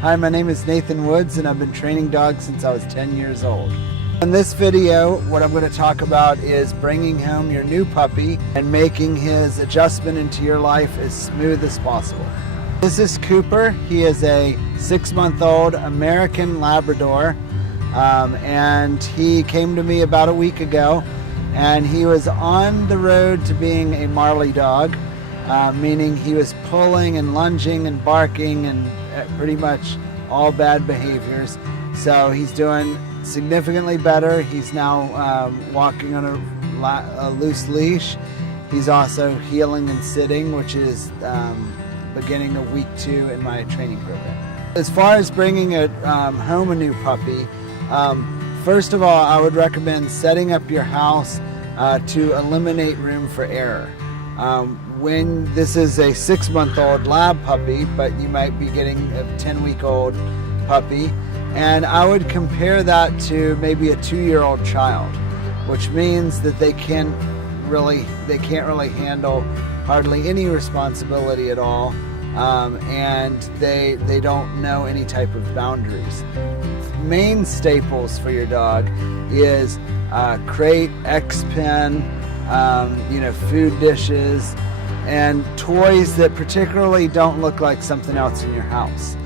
Hi, my name is Nathan Woods and I've been training dogs since I was 10 years old. In this video, what I'm going to talk about is bringing home your new puppy and making his adjustment into your life as smooth as possible. This is Cooper. He is a 6-month-old American Labrador, and he came to me about a week ago, and he was on the road to being a Marley dog, meaning he was pulling and lunging and barking and pretty much all bad behaviors. So he's doing significantly better. He's now walking on a loose leash. He's also heeling and sitting, which is beginning of week 2 in my training program. As far as bringing home a new puppy, first of all, I would recommend setting up your house to eliminate room for error. When this is a 6-month-old lab puppy, but you might be getting a 10-week-old puppy, and I would compare that to maybe a 2-year-old child, which means that they can't really handle hardly any responsibility at all, and they don't know any type of boundaries. Main staples for your dog is crate, X-Pen, food dishes, and toys that particularly don't look like something else in your house.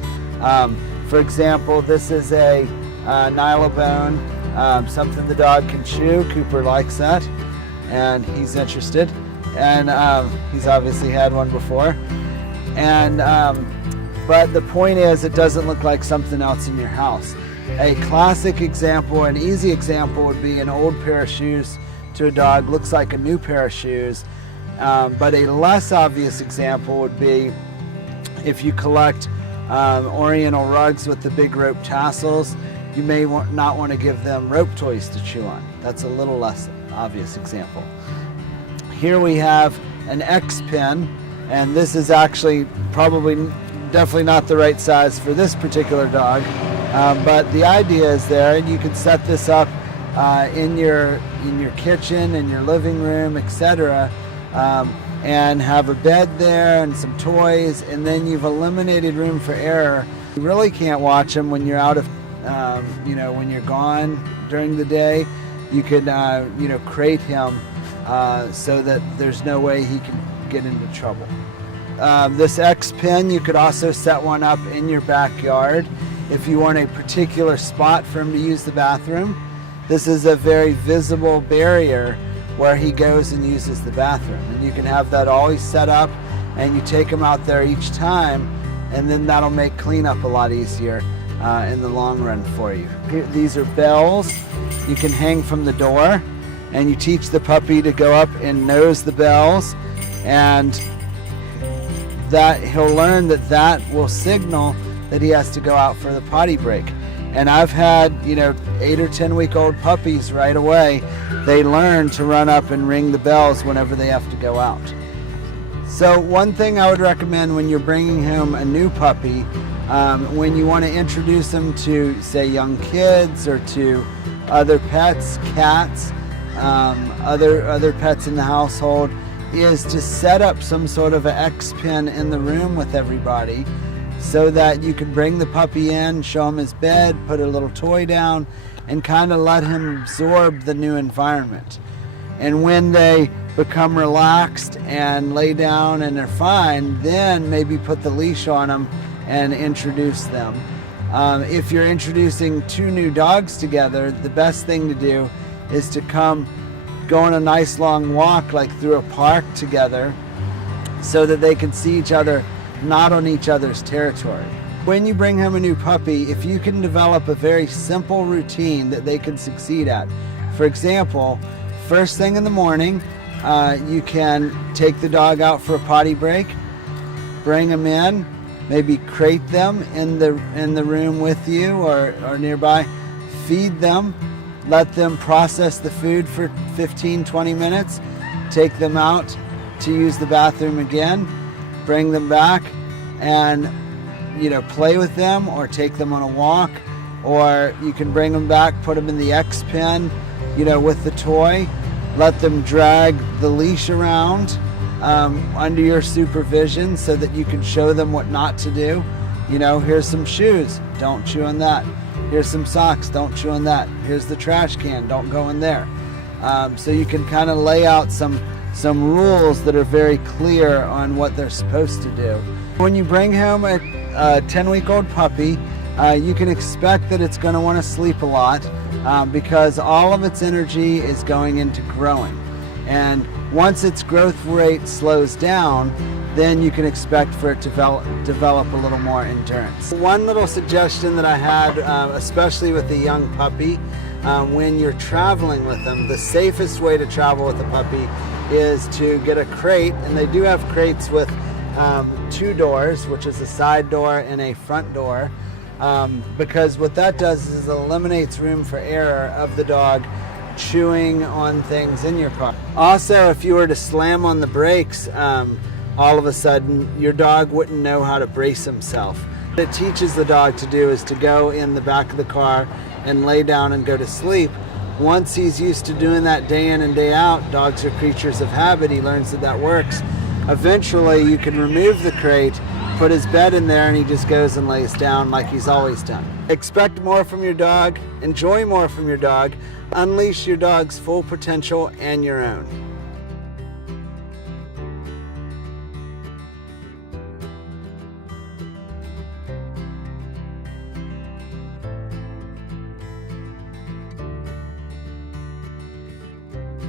For example, this is a Nylabone, something the dog can chew. Cooper likes that, and he's interested, and he's obviously had one before. And but the point is, it doesn't look like something else in your house. A classic example, an easy example, would be an old pair of shoes to a dog. Looks like a new pair of shoes. But a less obvious example would be if you collect Oriental rugs with the big rope tassels. You may not want to give them rope toys to chew on. That's a little less obvious example. Here we have an X-Pen, and this is actually definitely not the right size for this particular dog, but the idea is there, and you can set this up in your kitchen, in your living room, etc., and have a bed there and some toys, and then you've eliminated room for error. You really can't watch him when you're out of, when you're gone during the day. You could, crate him so that there's no way he can get into trouble. This X-Pen, you could also set one up in your backyard if you want a particular spot for him to use the bathroom. This is a very visible barrier where he goes and uses the bathroom, and you can have that always set up, and you take him out there each time, and then that'll make cleanup a lot easier in the long run for you. These are bells you can hang from the door, and you teach the puppy to go up and nose the bells, and that he'll learn that will signal that he has to go out for the potty break. And I've had 8 or 10-week-old puppies right away. They learn to run up and ring the bells whenever they have to go out. So one thing I would recommend when you're bringing home a new puppy, when you want to introduce them to, say, young kids or to other pets, cats, other pets in the household, is to set up some sort of an X-Pen in the room with everybody, so that you can bring the puppy in, show him his bed, put a little toy down, and kind of let him absorb the new environment. And when they become relaxed and lay down and they're fine, then maybe put the leash on them and introduce them. If you're introducing 2 new dogs together, the best thing to do is to go on a nice long walk, like through a park together, so that they can see each other, not on each other's territory. When you bring home a new puppy, if you can develop a very simple routine that they can succeed at. For example, first thing in the morning, you can take the dog out for a potty break, bring them in, maybe crate them in the room with you or nearby, feed them, let them process the food for 15-20 minutes, take them out to use the bathroom again, bring them back and play with them or take them on a walk, or you can bring them back, put them in the X-Pen with the toy, let them drag the leash around under your supervision so that you can show them what not to do. You know, here's some shoes, don't chew on that. Here's some socks, don't chew on that. Here's the trash can, don't go in there. So you can kind of lay out some rules that are very clear on what they're supposed to do. When you bring home a 10-week-old puppy, you can expect that it's going to want to sleep a lot because all of its energy is going into growing. And once its growth rate slows down, then you can expect for it to develop a little more endurance. One little suggestion that I had, especially with a young puppy, when you're traveling with them, the safest way to travel with a puppy is to get a crate, and they do have crates with 2 doors, which is a side door and a front door, because what that does is it eliminates room for error of the dog chewing on things in your car. Also, if you were to slam on the brakes, all of a sudden your dog wouldn't know how to brace himself. What it teaches the dog to do is to go in the back of the car and lay down and go to sleep. Once he's used to doing that day in and day out, dogs are creatures of habit, he learns that that works. Eventually you can remove the crate, put his bed in there, and he just goes and lays down like he's always done. Expect more from your dog, enjoy more from your dog, unleash your dog's full potential and your own.